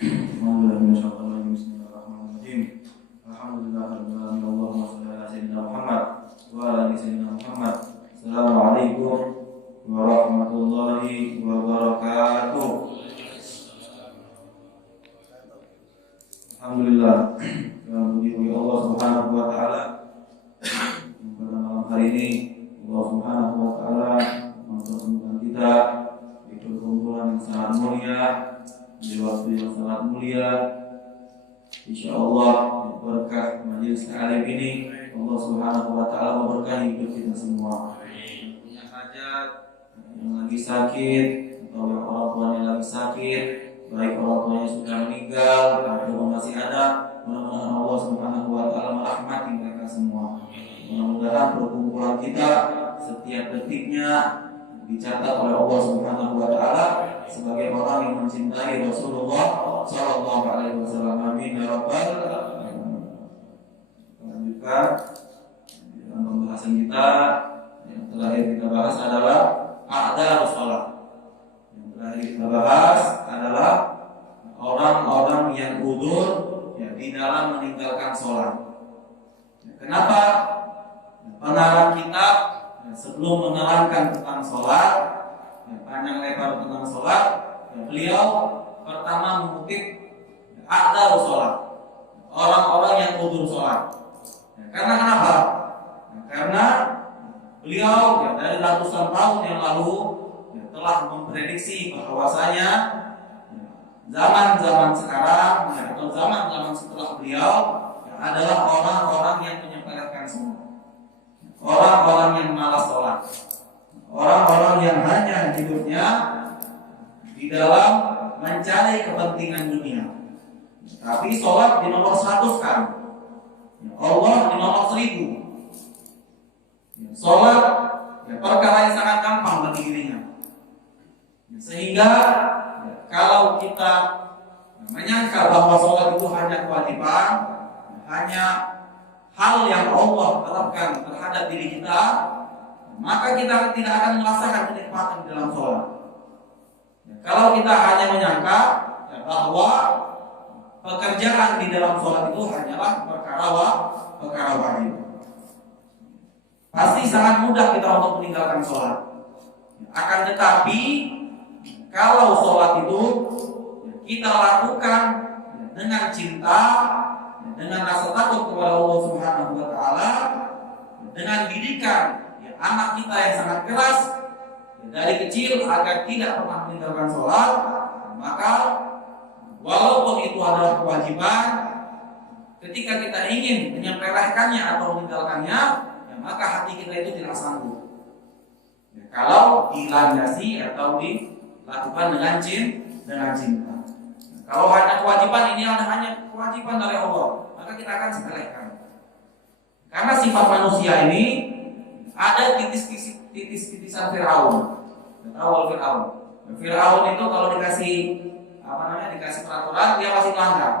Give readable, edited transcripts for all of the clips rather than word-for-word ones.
Bismillahirrahmanirrahim. Alhamdulillahirabbil Allahumma shalli ala sayyidina Muhammad wa ala ali sayyidina Muhammad. Assalamualaikum warahmatullahi wabarakatuh. Alhamdulillah, puji Allah Subhanahu wa taala. Pada malam hari ini Allah Subhanahu wa taala mempertemukan kita di perkumpulan yang sangat mulia, di waktu yang sangat mulia. Insyaallah berkah majelis taklim ini Allah Subhanahu wa taala memberkahi hidup kita semua. Yang punya hajat, yang lagi sakit atau yang orang tuanya lagi sakit, baik orang tuanya sudah meninggal atau masih ada, mudah-mudahan Allah Subhanahu wa taala merahmati mereka semua. Mudah-mudahan perkumpulan kita setiap detiknya dicatat oleh Allah Subhanahu wa taala sebagai orang yang mencintai Rasulullah sallallahu alaihi wasallam. Amin ya rabbal alamin. Lanjutkan dalam pembahasan kita. Yang terakhir kita bahas adalah a'dzarus shalah. Yang terakhir kita bahas adalah orang-orang yang udzur di dalam meninggalkan sholat. Kenapa pengarang kitab sebelum menerangkan tentang sholat, panjang lebar tentang sholat, beliau pertama mengutip a'dzarus shalah, orang-orang yang udzur sholat. Karena kenapa? Karena beliau dari ratusan tahun yang lalu telah memprediksi bahwasanya zaman-zaman sekarang atau zaman-zaman setelah beliau adalah orang-orang yang menyepelekan sholat, orang-orang yang malas sholat, orang-orang yang hanya hidupnya di dalam mencari kepentingan dunia. Tapi sholat di nomor 100 sekarang, Allah di nomor 1000. Sholat perkara yang sangat gampang bagi dirinya, sehingga kalau kita menyangka bahwa sholat itu hanya kewajiban, hanya hal yang Allah terapkan terhadap diri kita, maka kita tidak akan merasakan kenikmatan di dalam sholat. Kalau kita hanya menyangka bahwa pekerjaan di dalam sholat itu hanyalah perkara wajib, pasti sangat mudah kita untuk meninggalkan sholat. Akan tetapi kalau sholat itu kita lakukan dengan cinta, dengan rasa takut kepada Allah Subhanahu wa taala, dengan didikan anak kita yang sangat keras dari kecil agar tidak pernah meninggalkan sholat, maka walaupun itu adalah kewajiban, ketika kita ingin menyepelekannya atau meninggalkannya, maka hati kita itu tidak sanggup. Kalau dilandasi atau dilakukan dengan cinta. Kalau hanya kewajiban, ini hanya kewajiban dari Allah, maka kita akan sepelekan. Karena sifat manusia ini ada titis-titisan Fir'aun. Tahu Fir'aun? Fir'aun itu kalau dikasih peraturan, dia pasti melanggar.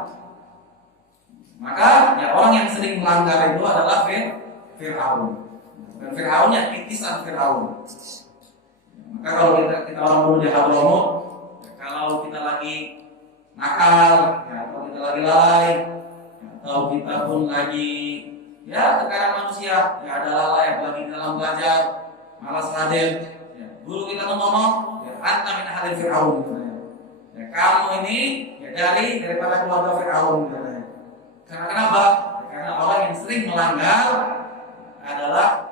Maka orang yang sering melanggar itu adalah Fir'aun. Dan Fir'aun ya titisan Fir'aun. Maka kalau kita orang dulu di Hadramut, kalau kita lagi nakal, atau kita lagi lalai, atau kita pun lagi tekanan manusia, ada lalai apalagi dalam belajar, malas hadir, dulu kita ngomong, anta min ahli Fir'aun. Kamu ini daripada keluarga Fir'aun. Karena kenapa? Karena orang yang sering melanggar adalah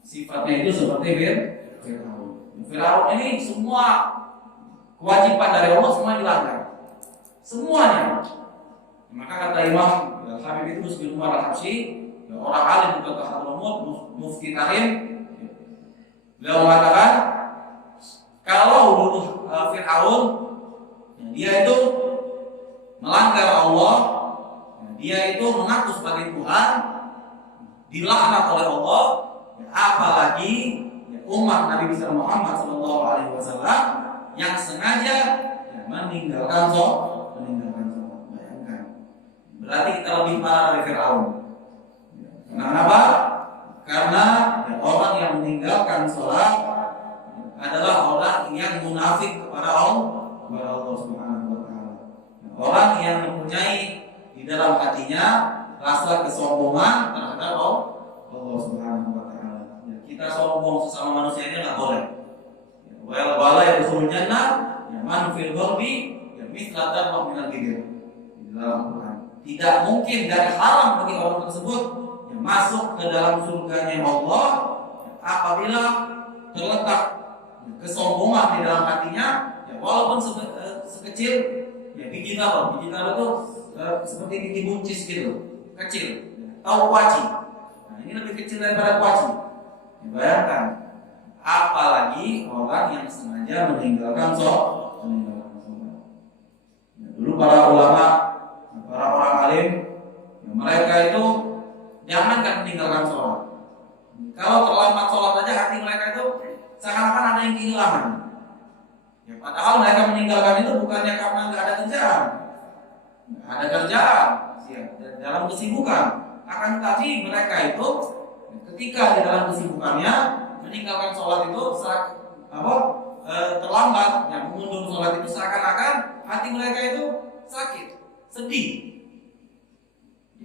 sifatnya itu seperti Fir'aun. Fir'aun ini semua kewajiban dari Allah semua dilanggar, semuanya. Maka kata Imam Habib Idrus bin Umar Al-Habsyi, orang alim di kota Hadramut, Mufti Karim, beliau mengatakan kalau dulu Fir'aun dia itu melanggar Allah, dia itu mengaku sebagai Tuhan, dilaknat oleh Allah, apalagi umat Nabi besar Muhammad SAW yang sengaja meninggalkan sholat. Bayangkan, berarti kita lebih parah dari Fir'aun. Kenapa? Karena orang yang meninggalkan sholat adalah orang yang munafik kepada Allah Subhanahu wa taala. Orang yang mempunyai di dalam hatinya rasa kesombongan terhadap Allah Subhanahu wa taala. Kita sombong sesama manusia ini enggak boleh. Wala yadkhulul jannah man fil gharbi mithla dzarrah minal kibr. Di dalam Al-Qur'an. Tidak mungkin dan haram bagi orang tersebut masuk ke dalam surganya Allah apabila terletak kesombongan di dalam hatinya, walaupun sekecil biji taruh itu seperti biji buncis gitu, kecil, tahu kuaci. Nah, ini lebih kecil daripada kuaci. Bayangkan, apalagi orang yang sengaja meninggalkan sholat. Dulu para ulama, para orang alim, mereka itu jangankan meninggalkan sholat. Kalau terlambat sholat aja hati mereka itu seakan-akan ada yang kehilangan. Padahal mereka meninggalkan itu bukannya karena nggak ada kerjaan, ada kerjaan, dalam kesibukan. Akan tetapi mereka itu ketika di dalam kesibukannya meninggalkan sholat itu terlambat, mengundur sholat itu seakan-akan hati mereka itu sakit, sedih.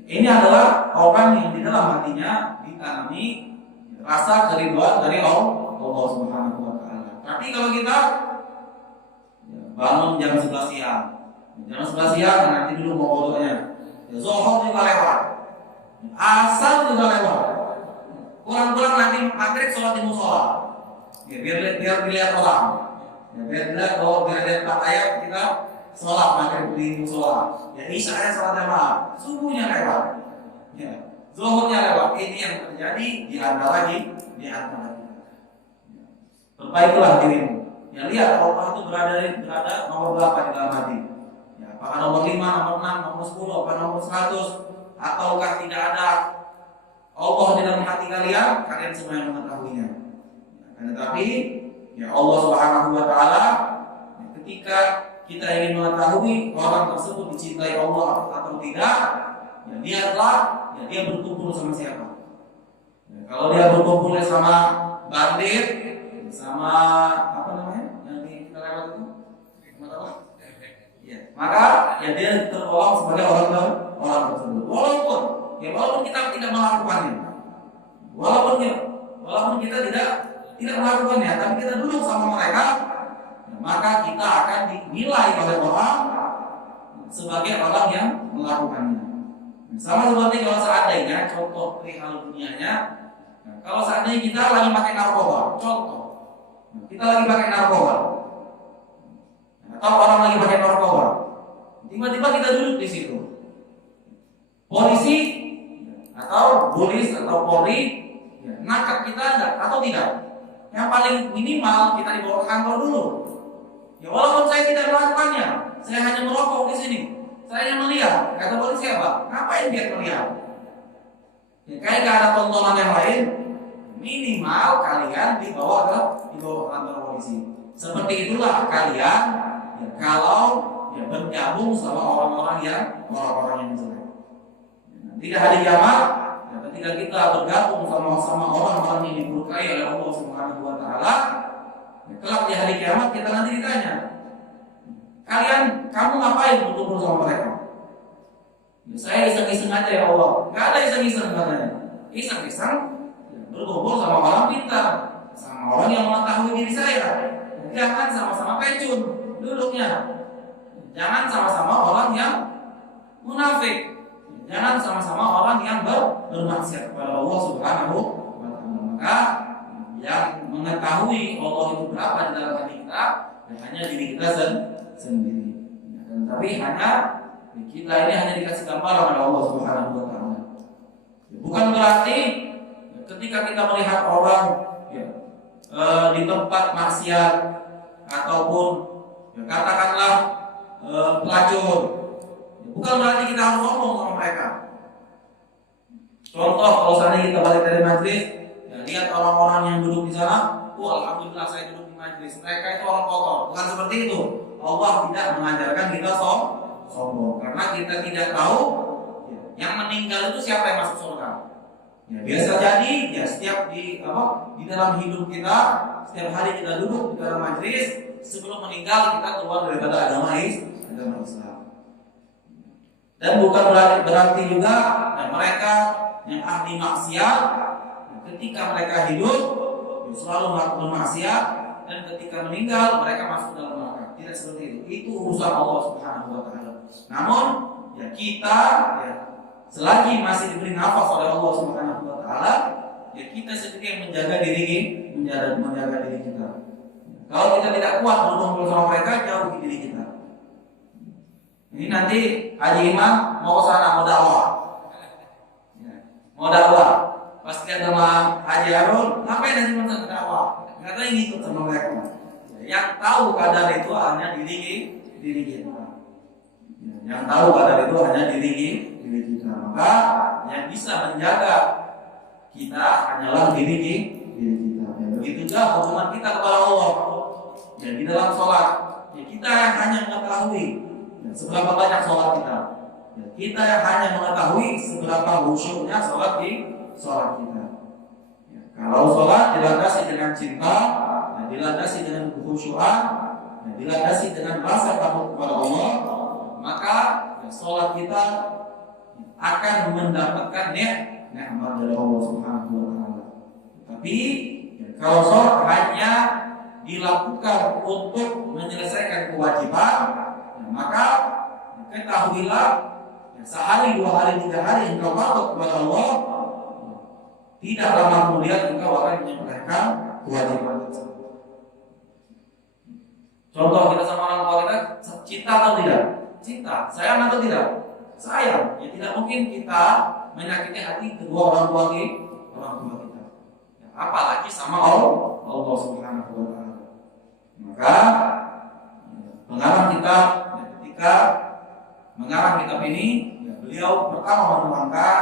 Ini adalah orang yang di dalam hatinya ditanami rasa kerinduan dari Allah Subhanahu wa taala. Tapi kalau kita bangun jam 11 siang. Jam 11 siang nanti dulu mau kodoknya. Zuhur juga lewat. Asar juga lewat. Kurang-kurang nanti maghrib sholat di musola. Biar dilihat orang. Biar lihat ayat kita sholat maghrib di musola. Isya sholat jamaah. Subuhnya lewat. Zuhurnya lewat. Ini yang terjadi di antara kita. Perbaikilah dirimu. Lihat Allah itu berada nomor berapa di dalam hati. Apakah nomor 5, nomor 6, nomor 10, apakah nomor 100, ataukah tidak ada Allah di dalam hati kalian? Kalian semua yang mengetahuinya. Tetapi Allah Subhanahu wa taala ketika kita ingin mengetahui orang tersebut dicintai Allah atau tidak, dia berkumpul sama siapa. Kalau dia berkumpul sama bandit, sama apa namanya yang kita lewat itu, maka dia tergolong sebagai orang tersebut. Walaupun kita tidak melakukannya, walaupun kita tidak melakukannya, tapi kita duduk sama mereka, maka kita akan dinilai oleh orang sebagai orang yang melakukannya. Sama seperti kalau seandainya contoh perihal dunianya, kalau seandainya kita lagi pakai narkoba, contoh kita lagi pakai narkoba atau orang lagi pakai narkoba, tiba-tiba kita duduk di situ, polisi atau polis atau polri nangkap kita atau tidak? Yang paling minimal kita dibawa ke kantor dulu. Walaupun saya tidak melakukannya, saya hanya merokok di sini, saya hanya melihat. Kata polisi apa? Ngapain dia melihat? Kayak gak ada tontonan yang lain. Minimal kalian dibawa ke kantor polisi. Seperti itulah kalian kalau bergabung sama orang-orang yang jelek. Nanti hari kiamat, ketika kita bergabung sama orang-orang yang dimurkai oleh Allah Subhanahu wa taala, kelak di hari kiamat kita nanti ditanya, kamu ngapain berkumpul sama mereka? Saya iseng-iseng aja ya Allah. Gak ada iseng-iseng katanya. Iseng-iseng berkumpul sama orang pintar, sama orang yang mengetahui diri saya. Jangan sama-sama pencun duduknya. Jangan sama-sama orang yang munafik. Jangan sama-sama orang yang bermaksiat kepada Allah Subhanahu wa taala. Maka yang mengetahui Allah itu berapa di dalam hati kita hanya diri kita sendiri. Tapi kita ini hanya dikasih gambaran oleh Allah Subhanahu wa taala. Bukan berarti ketika kita melihat orang di tempat maksiat ataupun katakanlah pelacur, bukan berarti kita harus ngomong sama mereka. Contoh, kalau seandainya kita balik dari majlis, lihat orang-orang yang duduk di sana, alhamdulillah saya duduk di majlis, mereka itu orang kotor. Bukan seperti itu. Allah tidak mengajarkan kita sombong, karena kita tidak tahu yang meninggal itu siapa yang masuk surga. Biasa jadi setiap di dalam hidup kita, setiap hari kita duduk di dalam majlis, sebelum meninggal kita keluar daripada agama Islam. Dan bukan berarti juga mereka yang ahli maksiat ketika mereka hidup selalu melakukan maksiat dan ketika meninggal mereka masuk dalam neraka. Tidak seperti itu. Itu urusan Allah Subhanahu wa taala. Namun ya kita ya selagi masih diberi nafas oleh Allah Subhanahu wa taala, ya kita sendiri yang menjaga diri kita. Kalau kita tidak kuat berkumpul sama mereka, jauhi diri kita. Ini nanti Haji Imam mau ke sana mau dakwah. Ya, mau dakwah. Pas lihat sama Haji Harun, ngapain Haji Imam ke dakwah? Enggak tahu ikut sama mereka. Ya, yang tahu kadar itu hanya diri kita. Ya, yang tahu kadar itu hanya diri kita. Maka yang bisa menjaga kita hanyalah diri kita. Ya, begitu juga hubungan kita kepada Allah. Ya, di dalam sholat, ya, kita yang hanya mengetahui ya, seberapa banyak sholat kita. Ya, kita yang hanya mengetahui seberapa khusyuknya sholat kita. Ya, kalau sholat dilandasi dengan cinta, ya, dilandasi dengan kekhusyukan, ya, dilandasi dengan rasa takut kepada Allah, maka ya, sholat kita akan mendapatkan nikmat dari Allah Subhanahu wa taala. Tapi ya, kalau sholat hanya dilakukan untuk menyelesaikan kewajiban, ya, maka ya, ketahuilah ya, sehari, 2 hari, 3 hari engkau takut kepada Allah, tidak lama kemudian engkau akan menyelesaikan kewajiban tersebut. Contoh kita sama orang tua kita, cinta atau tidak? Cinta. Sayang atau tidak? Sayang. Ya tidak mungkin kita menyakiti hati kedua orang tua kita. Ya, apalagi sama Allah Subhanahu wa taala. Maka pengarang kitab ya, ketika mengarang kitab ini ya, beliau pertama menerangkan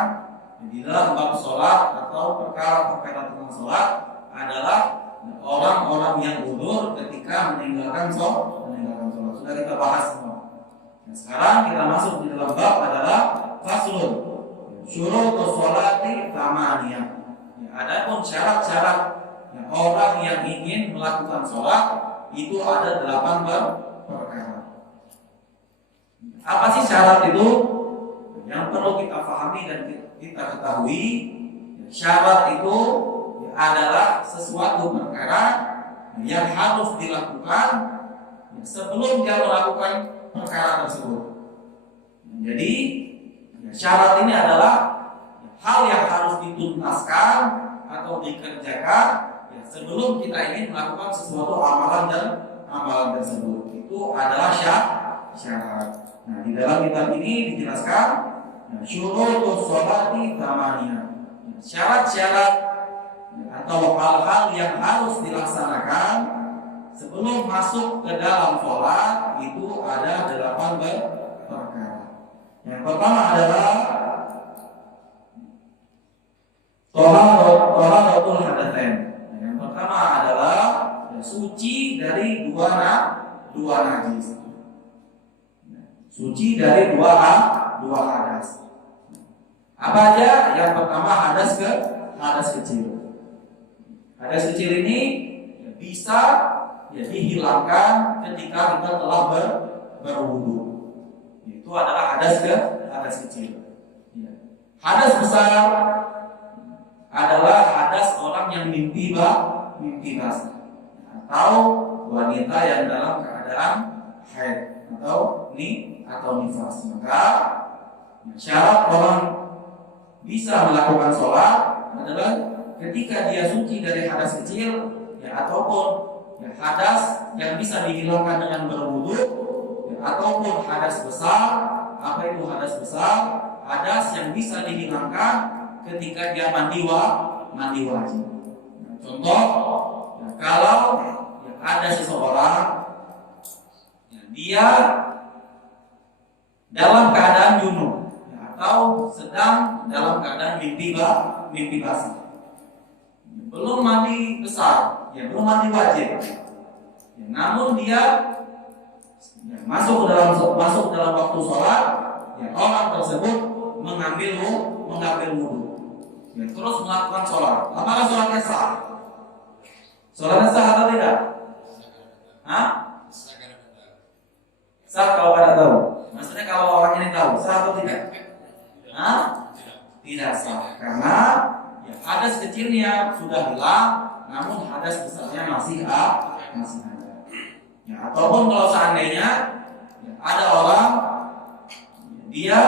ya, di dalam bab sholat atau perkara tentang sholat adalah ya, orang-orang yang udzur ketika meninggalkan sholat. Sudah kita bahas semua. Nah, sekarang kita masuk di dalam bab adalah faslun syurutus sholati tsamaniyah. Ya, adapun syarat-syarat ya, orang yang ingin melakukan sholat itu ada 8 perkara. Apa sih syarat itu? Yang perlu kita pahami dan kita ketahui, syarat itu adalah sesuatu perkara yang harus dilakukan sebelum dia melakukan perkara tersebut. Jadi syarat ini adalah hal yang harus dituntaskan atau dikerjakan sebelum kita ingin melakukan sesuatu amalan tersebut. Itu adalah syarat. Nah, di dalam kitab ini dijelaskan syurutus sholati tsamaniyah. Syarat-syarat atau hal-hal yang harus dilaksanakan sebelum masuk ke dalam sholat itu ada 8 perkara. Yang pertama adalah thaharatul hadatsain. Yang pertama adalah suci dari dua najis. Suci dari dua hadas. Apa aja? Yang pertama hadas kecil. Hadas kecil ini bisa dihilangkan ketika kita telah berwudu. Itu adalah hadas kecil. Hadas besar adalah hadas orang yang mimpi basah atau wanita yang dalam keadaan haid atau nifas. Maka syarat orang bisa melakukan sholat adalah ketika dia suci dari hadas kecil ataupun hadas yang bisa dihilangkan dengan berwudu ataupun hadas besar. Apa itu hadas besar? Hadas yang bisa dihilangkan ketika dia mandi wajib. Contoh, kalau ada seseorang dia dalam keadaan junub atau sedang dalam keadaan mimpi basah, belum mandi besar, belum mandi wajib, namun dia masuk dalam waktu sholat, orang tersebut mengambil wudu, terus melakukan sholat. Apakah sholatnya sah? Sholatnya sah atau tidak? Sah kalau tidak tahu. Maksudnya kalau orang ini tahu, sah atau tidak? masih ada. Ya, ataupun kalau seandainya ya, ada orang dia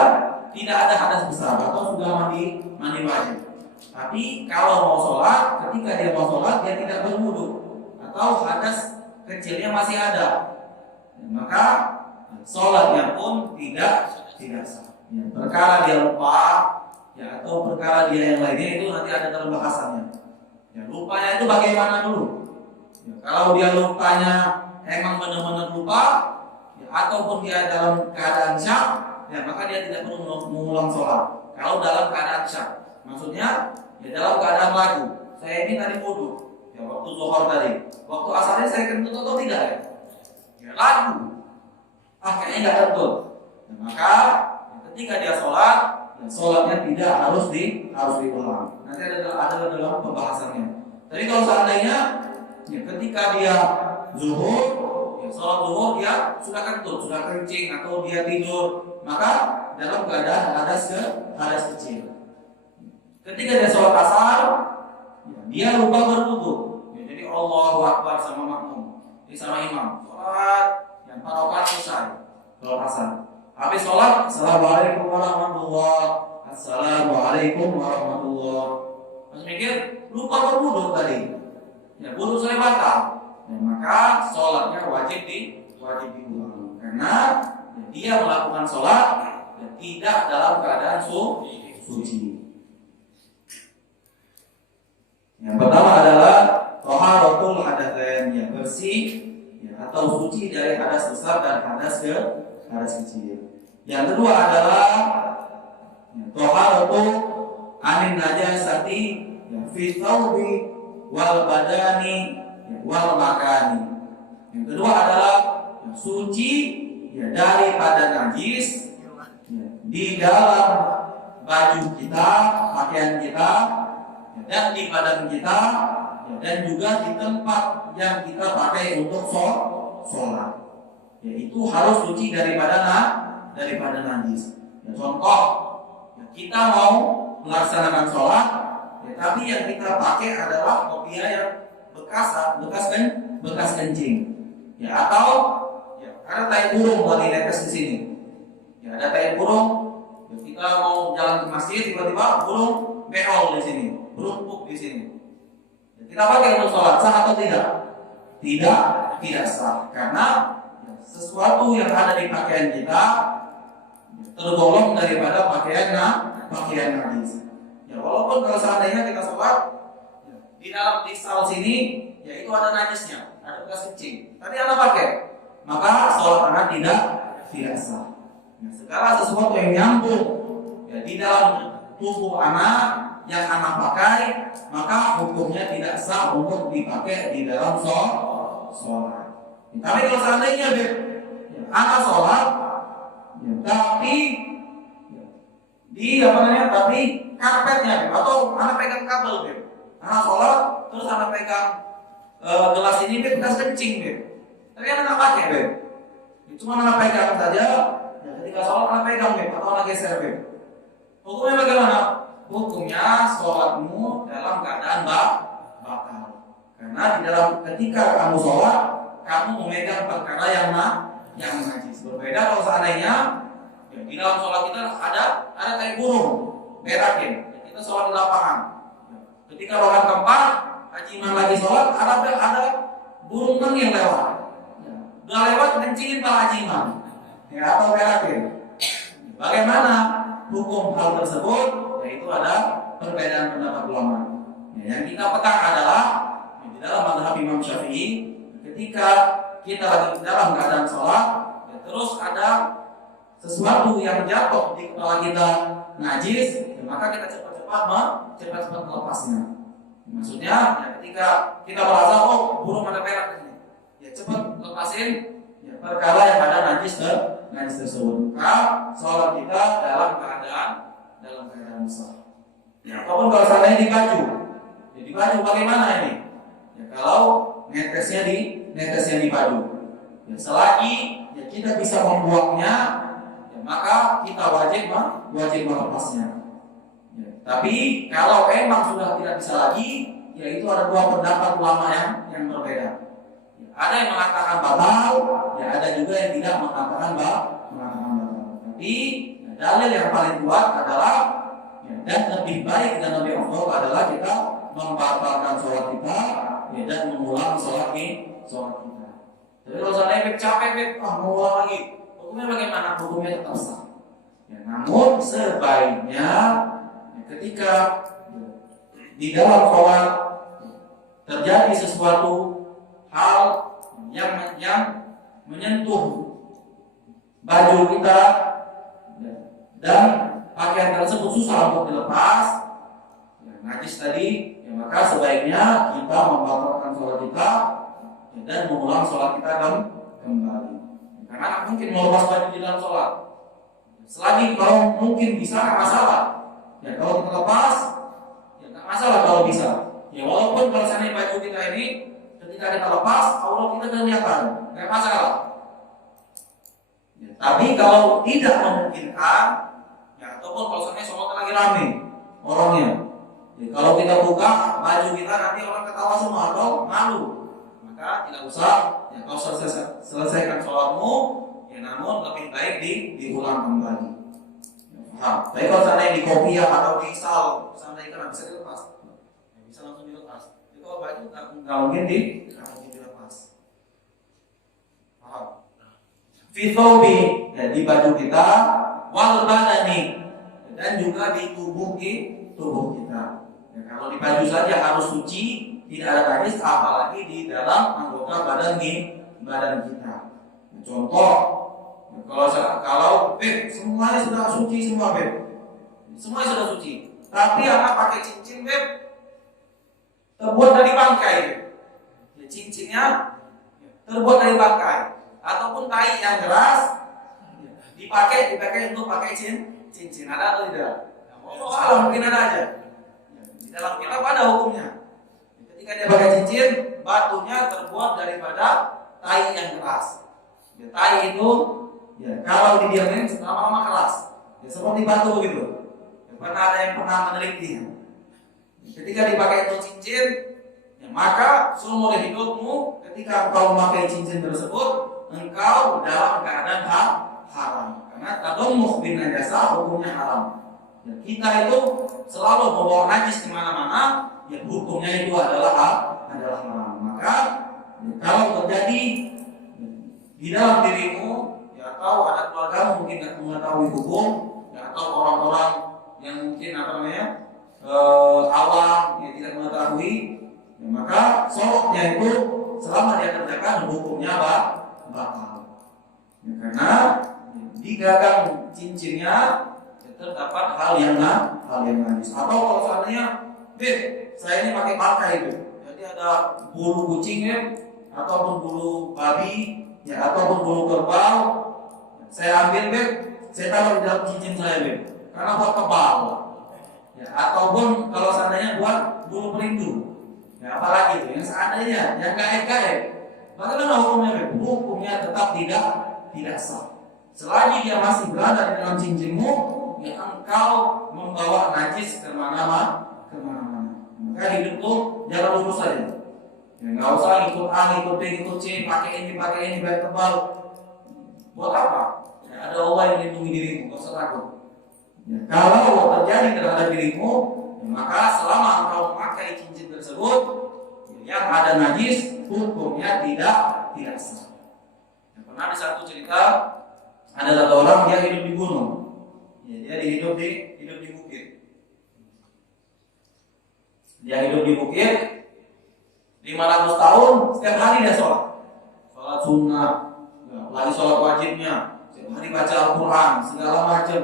tidak ada hadas besar atau sudah mandi wajib, tapi kalau mau sholat, ketika dia mau sholat dia tidak berwudu atau hadas kecilnya masih ada, ya, maka sholatnya pun tidak sah. Ya, perkara dia lupa, ya, atau perkara dia yang lainnya itu nanti ada dalam bahasannya. Ya, lupanya itu bagaimana dulu? Ya, kalau dia lupanya emang benar-benar lupa, ya, ataupun dia dalam keadaan syak, ya, maka dia tidak perlu mengulang sholat. Kalau dalam keadaan syak, maksudnya ya dalam keadaan lagu. Saya ini tadi wudu, ya, waktu zuhur tadi, waktu asarnya saya kentut atau tidak ya? Ya lagu. Kayaknya nggak kentut. Ya, maka ya, ketika dia sholat, ya, sholatnya tidak harus diulang. Nanti ada dalam pembahasannya. Tapi kalau seandainya ya, ketika dia zuhur, ya, sholat zuhur dia sudah kentut, sudah kencing atau dia tidur, maka dalam keadaan hadas kecil. Ketika dia sholat asar, ya, dia lupa berwudu. Ya, jadi Allahu Akbar sama makmum, sama imam. Sholat yang 4 rakaat selesai. Sholat asar. Habis sholat, Assalamualaikum warahmatullahi wabarakatuh. Assalamualaikum warahmatullahi wabarakatuh. Masih mikir, lupa berwudu tadi. Ya, wudu saya batal. Ya, maka sholatnya wajib diulang. Karena ya, dia melakukan sholat ya, tidak dalam keadaan suci. Yang pertama adalah thaharatul hadatsain, yang bersih ya, atau suci dari hadas besar dan hadas kecil. Yang kedua adalah ya, thaharatul anin najasati ya, fi thawbi wal badani ya, wal makani. Yang kedua adalah ya, suci ya, daripada najis ya, di dalam baju kita, pakaian kita, dan di badan kita, ya, dan juga di tempat yang kita pakai untuk sholat. Ya, itu harus suci daripada najis. Ya, contoh, ya, kita mau melaksanakan sholat, ya, tapi yang kita pakai adalah kopiah yang bekas kencing. Ya, atau ya, ada tai burung lagi netes di sini. Ya, ada tai burung, ya, kita mau jalan ke masjid tiba-tiba burung beol di sini. Berumpuk di sini. Kita pakai untuk sholat, sah atau tidak? Tidak sah. Karena sesuatu yang ada di pakaian kita tergolong daripada pakaian najis. Ya, walaupun kalau seandainya kita sholat di dalam sal sini, ya itu ada najisnya, ada bekas kencing. Tapi anak pakai, maka sholat anak tidak sah. Ya, segala sesuatu yang nyambung ya, di dalam tubuh anak yang anak pakai, maka hukumnya tidak sah untuk dipakai di dalam sholat. Tapi kalau seandainya ya, anak sholat, ya, tapi ya, tapi karpetnya atau anak pegang kabel, anak sholat terus anak pegang gelas ini bekas kencing, tapi anak pakai, cuma anak pegang saja. Ya, ketika sholat anak pegang, atau anak geser, hukumnya bagaimana? Hukumnya sholatmu dalam keadaan batal. Karena di dalam ketika kamu sholat, kamu memegang perkara yang najis. Berbeda kalau seandainya ya, di dalam sholat kita ada tai burung, berakin. Ya, kita sholat di lapangan. Ya, ketika rokan keempat, haji imam lagi sholat, ada burung yang lewat. Ya, udah lewat kencingin para haji imam. Ya, atau berakin. Bagaimana hukum hal tersebut? Itu ada perbedaan pendapat ulama. Ya, yang kita pegang adalah ya, di dalam mazhab Imam Syafi'i, ketika kita lagi dalam keadaan sholat, ya, terus ada sesuatu yang jatuh di kepala kita najis, ya, maka kita cepat-cepat melepasnya. Maksudnya, ya, ketika kita merasa burung ada perak di sini, ya cepat lepasin ya, perkara yang ada najis tersebut. Maka sholat kita dalam keadaan sah. Ya, ataupun kalau seandainya di baju, ya, di baju bagaimana ini? Ya, kalau netesnya di baju, ya, selagi ya, kita bisa membuangnya, ya, maka kita wajib melepasnya. Ya, tapi kalau emang sudah tidak bisa lagi, ya itu ada dua pendapat ulama yang berbeda. Ada yang mengatakan batal, ya ada juga yang tidak mengatakan batal. Tapi dalil yang paling kuat adalah ya, dan lebih baik dan lebih afdal adalah kita membatalkan sholat kita ya, dan mengulang sholat kita. Jadi kalau seandainya capek, mau ulang lagi, hukumnya bagaimana? Hukumnya tetap sah. Ya, namun sebaiknya ya, ketika ya, di dalam sholat ya, terjadi sesuatu hal yang menyentuh baju kita ya, dan pakaian tersebut susah untuk dilepas ya, najis tadi ya, maka sebaiknya kita membatalkan sholat kita ya, dan mengulang sholat kita kembali karena mungkin melepas baju di dalam sholat selagi kalau mungkin bisa nggak masalah ya kalau kita lepas ya nggak masalah kalau bisa ya walaupun kalau seandainya baju kita ini ketika kita lepas aurat kita kelihatan nggak masalah ya, tapi kalau tidak memungkinkan ya ataupun kalau seandainya sholat lagi rame orangnya ya, kalau kita buka baju kita nanti orang ketawa semua atau malu maka tidak usah ya kalau selesaikan sholatmu ya namun lebih baik diulang kembali ya, paham? Tapi kalau seandainya di kopiah atau di sal seandainya kan bisa dilepas ya, bisa langsung dilepas jadi kalau baju nggak mungkin dilepas paham? Fitobi ya, di baju kita wal badani dan juga di tubuh kita ya, kalau di baju saja harus suci tidak ada najis apalagi di dalam anggota badan kita ya, contoh ya, kalau semuanya sudah suci semua semuanya sudah suci tapi anak pakai cincin terbuat dari bangkai ya, cincinnya terbuat dari bangkai ataupun tai yang keras dipakai untuk pakai cincin ada atau tidak? Oh, mungkin ada aja. Di dalam kitab ada hukumnya. Ketika dia pakai cincin, batunya terbuat daripada tai yang keras. Ya, tai itu ya kalau didiamin lama-lama keras. Ya, seperti batu begitu. Ya, karena ada yang pernah menelitinya. Ketika dipakai itu cincin, ya, maka seumur hidupmu ketika engkau memakai cincin tersebut, engkau dalam keadaan haram. Karena tadammuh bin najasa hukumnya haram. Ya, kita itu selalu membawa najis kemana-mana, ya hukumnya itu adalah haram. Maka ya, kalau terjadi di dalam dirimu, ya atau ada keluarga mungkin tidak mengetahui hukum, ya atau orang-orang yang mungkin awam yang tidak mengetahui, ya, maka sholatnya itu selama dia kerjakan hukumnya batal. Ya, karena di gagang cincinnya terdapat hal yang najis. Atau kalau seandainya, saya ini pakai pakai itu, jadi ada bulu kucing ya, ataupun bulu babi, ya ataupun bulu kerbau, saya ambil saya taruh di dalam cincin saya karena buat kebal. Ya, ataupun kalau seandainya buat bulu pelindung, ya apalagi itu yang seandainya yang gaib-gaib, bagaimana hukumnya? Hukumnya tetap tidak sah. Selagi dia masih berada di dalam cincinmu, ya engkau membawa najis kemana-mana. Maka hidup tuh jangan lurus saja. Ya, nggak usah ikut A, ikut B, ikut C, pakai ini biar tebal. Buat apa? Ya, ada Allah yang melindungi dirimu, nggak usah takut. Ya, kalau terjadi terhadap dirimu, ya, maka selama engkau memakai cincin tersebut, ya, yang ada najis, hukumnya tidak sah. Ya, pernah ada satu cerita. Ada satu orang dia hidup di gunung, ya, dia hidup di bukit. Dia hidup di bukit 500 tahun, setiap hari dia sholat sunnah, ya, lagi sholat wajibnya, setiap hari baca Al-Quran, segala macam,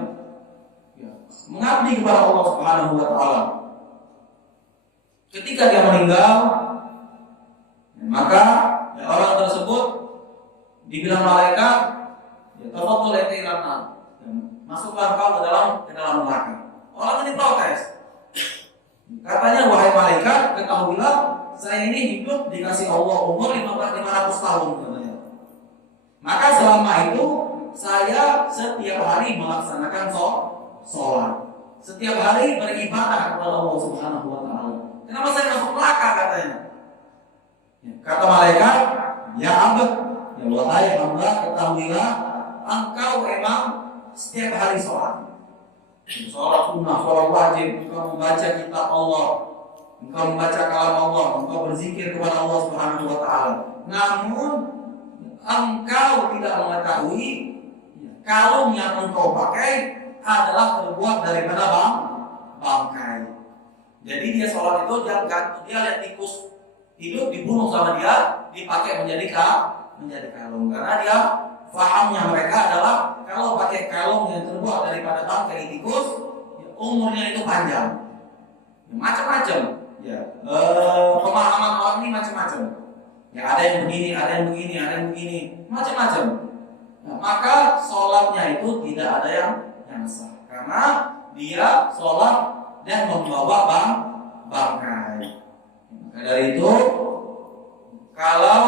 ya, mengabdi kepada Allah Subhanahu Wa Taala. Ketika dia meninggal, ya, maka ya, orang tersebut dibilang malaikat, tafadhol ente ilana, masuklah kau ke dalam neraka. Orang ini protes. Katanya wahai malaikat, ketahuilah saya ini hidup dikasih Allah umur 500 tahun katanya. Maka selama itu saya setiap hari melaksanakan sholat, setiap hari beribadah kepada Allah Subhanahu Wa Taala. Kenapa saya masuk neraka katanya? Kata malaikat, ya abad, ya wahai hamba, ketahuilah engkau emang setiap hari sholat. Sholat sunnah, sholat wajib, engkau membaca kitab Allah, engkau membaca kalam Allah, engkau berzikir kepada Allah Subhanahu wa Ta'ala. Namun engkau tidak mengetahui kalung yang engkau pakai adalah terbuat daripada bangkai. Jadi dia sholat itu dia lihat tikus hidup dibunuh sama dia, dipakai menjadi kalung. Karena dia fahamnya mereka adalah kalau pakai kalung yang terbuat daripada bangkai tikus, ya, umurnya itu panjang. Macam-macam. Ya, pemahaman orang ini macam-macam. Ya, ada yang begini, ada yang begini, ada yang begini, macam-macam. Nah, maka sholatnya itu tidak ada yang sah, karena dia sholat dan membawa bangkai. Maka dari itu, kalau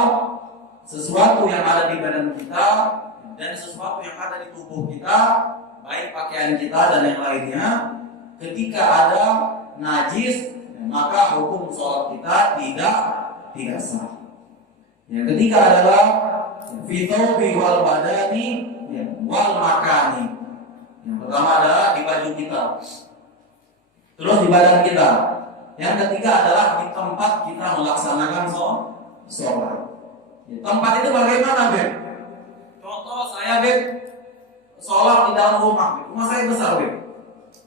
sesuatu yang ada di badan kita dan sesuatu yang ada di tubuh kita, baik pakaian kita dan yang lainnya, ketika ada najis, maka hukum sholat kita tidak sah. Yang ketiga adalah fitobi wal badani wal makani. Yang pertama adalah di baju kita, terus di badan kita. Yang ketiga adalah di tempat kita melaksanakan sholat. Tempat itu bagaimana, Beb? Contoh saya, Beb, sholat di dalam rumah. Rumah saya besar, Beb.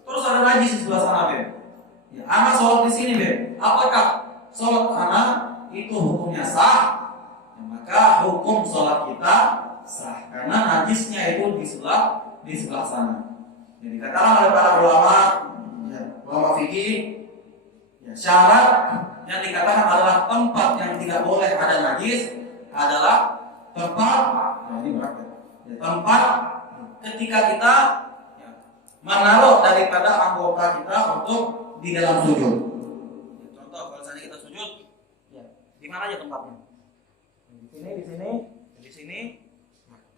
Terus ada najis di sebelah sana, Beb. Ya, anak sholat di sini, Beb. Apakah sholat anak itu hukumnya sah? Ya, maka hukum sholat kita sah, karena najisnya itu di sebelah sana. Jadi katakan oleh para ulama, ya, ulama fikih, ya, syarat yang dikatakan adalah tempat yang tidak boleh ada najis adalah tempat, tempat ketika kita menaruh daripada anggota kita untuk di dalam sujud. Contoh kalau misalnya kita sujud, ya, di mana aja tempatnya? Di sini.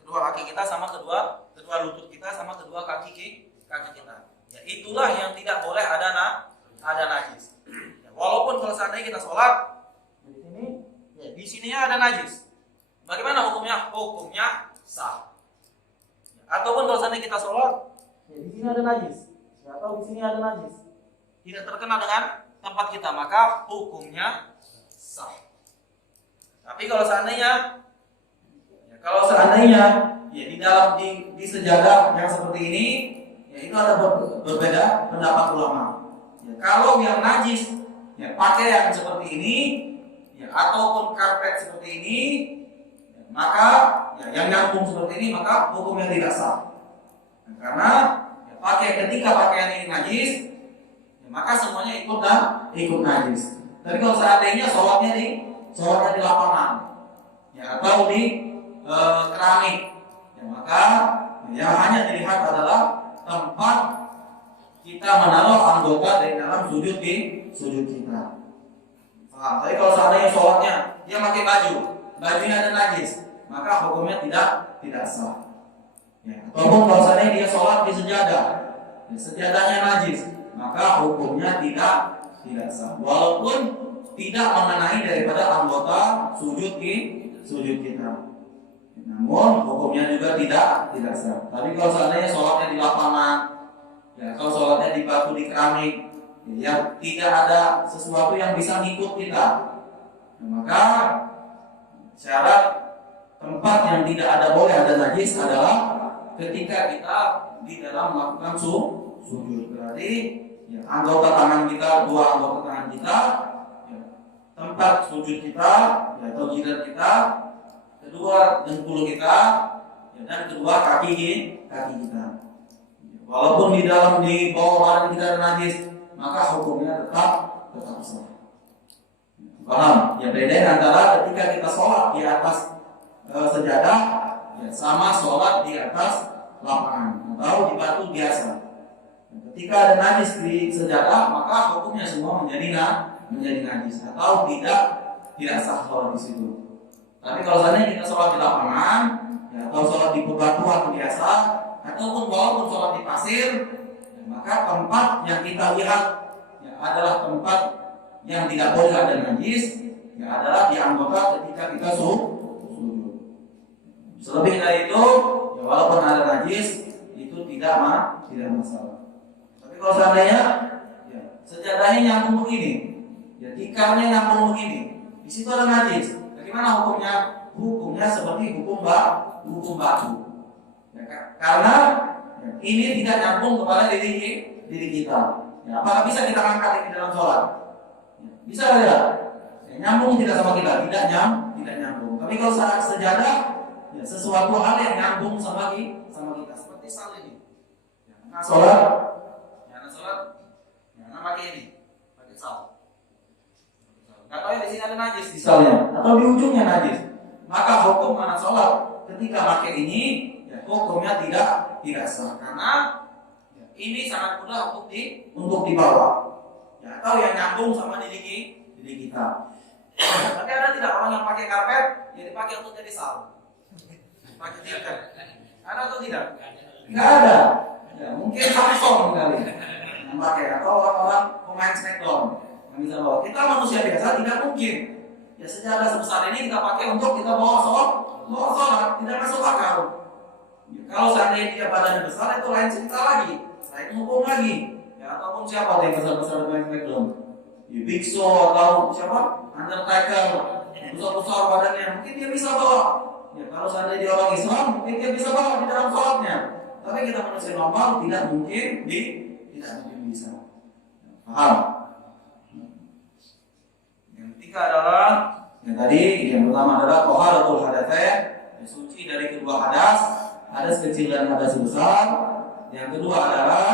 Kedua kaki kita sama kedua lutut kita sama kedua kaki kita. Ya, itulah yang tidak boleh ada najis. Ya, walaupun kalau seandainya kita sholat di sini, ya, di sininya ada najis. Bagaimana hukumnya? Hukumnya sah. Ya, ataupun kalau seandainya kita sholat, ya, di sini ada najis, ya, atau di sini ada najis, tidak terkena dengan tempat kita, maka hukumnya sah. Tapi kalau seandainya, ya, di dalam di sejadah yang seperti ini, ya, itu ada berbeda pendapat ulama. Ya, kalau yang najis, ya, pakaian seperti ini, ya, ataupun karpet seperti ini, ya, maka, ya, yang nyambung seperti ini, maka hukumnya tidak sah. Nah, karena, ya, ketika pakaian ini najis, ya, maka semuanya ikut najis. Tapi kalau seandainya sholatnya di lapangan, ya, atau di keramik, ya, maka yang hanya dilihat adalah tempat kita menaruh anggota dari dalam sujud kita. Nah, tapi kalau seandainya sholatnya dia pakai bajunya ada najis, maka hukumnya tidak sah. Ya, ataupun kalau seandainya dia sholat di sejadah, ya, sejadahnya najis, maka hukumnya tidak sah. Walaupun tidak mengenai daripada anggota sujud kita. Namun hukumnya juga tidak sah. Tapi kalau seandainya sholatnya di lapangan, ya, kalau sholatnya di batu, di keramik, ya, tidak ada sesuatu yang bisa ngikut kita, ya, maka syarat tempat yang tidak ada boleh ada najis adalah ketika kita di dalam melakukan sujud. Berarti, ya, anggota tangan kita, dua anggota tangan kita, ya, tempat sujud kita, ya, atau jidat kita, kedua dengkul kita, ya, dan kedua kaki kita. Walaupun di bawah badan kita ada najis, maka hukumnya tetap sah. Paham? Ya, beda antara ketika kita sholat di atas sejadah, ya, sama sholat di atas lapangan atau di batu biasa. Ketika ada najis di sejadah, maka hukumnya semua menjadi najis atau tidak sah sholat di situ. Tapi kalau seandainya kita sholat di lapangan, ya, atau sholat di bebatuan biasa, ataupun walaupun sholat di pasir, ya, maka tempat yang kita lihat, ya, adalah tempat yang tidak boleh ada najis, ya, adalah di anggota ketika kita sujud. Selebih dari itu, ya walaupun ada najis, itu tidak masalah. Tapi kalau seandainya ya, sejadahnya nyambung begini, ya tikarnya nyambung begini, di situ ada najis, bagaimana hukumnya? Hukumnya seperti hukum batu. Ya, karena ya, ini tidak nyambung kepada diri kita. Ya, apakah bisa kita angkat ini dalam sholat? Ya, bisa tidak? Ya, nyambung tidak sama kita? Tidak nyambung. Tapi kalau sejadah, ya, sesuatu hal yang nyambung sama kita, seperti sal ini. Ya, anak sholat, ya, anak pakai ini, pakai sal. Nggak tahu ya di sini ada najis di salnya, atau di ujungnya najis. Maka hukum anak sholat ketika pakai ini, ya, hukumnya tidak sah karena ya, ini sangat mudah untuk dibawa. Ya, atau yang nyambung sama diri kita. Tapi ada tidak orang yang pakai karpet yang dipakai untuk jadi sal? Pakai tiket. Ada atau tidak? Nggak ada. Ya, mungkin Samsung kali yang pakai, atau orang-orang pemain Smackdown yang bisa bawa. Kita manusia biasa tidak mungkin. Ya, sejadah sebesar ini kita pakai untuk kita bawa sholat, tidak masuk akal. Ya, kalau seandainya dia badannya besar itu lain cerita lagi, lain hukum lagi. Ya, ataupun siapa yang besar-besar pemain Smackdown? Ya, Big Show atau siapa? Undertaker, besar-besar badannya, mungkin dia bisa bawa. Ya, kalau seandainya dia orang Islam, mungkin dia bisa bawa di dalam sholatnya. Tapi kita manusia normal tidak mungkin bisa. Paham? Yang ketiga adalah yang tadi, yang pertama adalah taharatul hadatsain, suci dari kedua hadas kecil dan hadas besar. Yang kedua adalah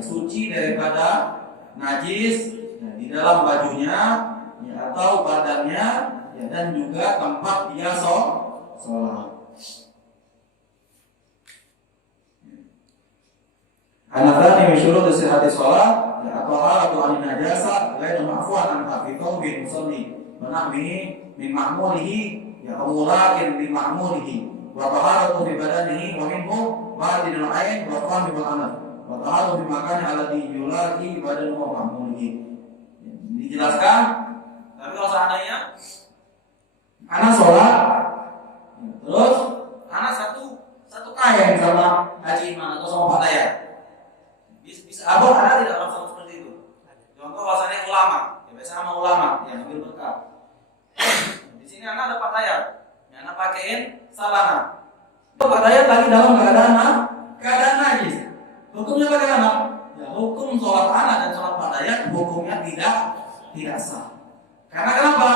suci daripada najis ya, di dalam bajunya ya, atau badannya ya, dan juga tempat dia sholat. Anatani misyurut sihati sholat ya, atau halatu anin najasa ghairu ma'fuan an hafidhu bin musalli menahmi min ma'mulihi ya amulakin min ma'mulihi wa taharatu bi badanihi wa minhu ba'dil ain wa qami wal anaf wa taharatu bi makani alladhi yulaqi badanu wa ma'mulihi. Dijelaskan. Tapi kalau seandainya anak sholat terus anak satu kain sama haji iman atau sama pakaian, bisa abang ada tidak orang seperti itu? Contoh bahasanya ulama, ya biasa sama ulama yang ambil berkah. Di sini anak ada pakaian, yang anak pakein salana. Pakaian lagi dalam keadaan najis. Hukumnya bagaimana? Ya, hukum sholat anak dan sholat pakaian hukumnya tidak sah. Karena kenapa?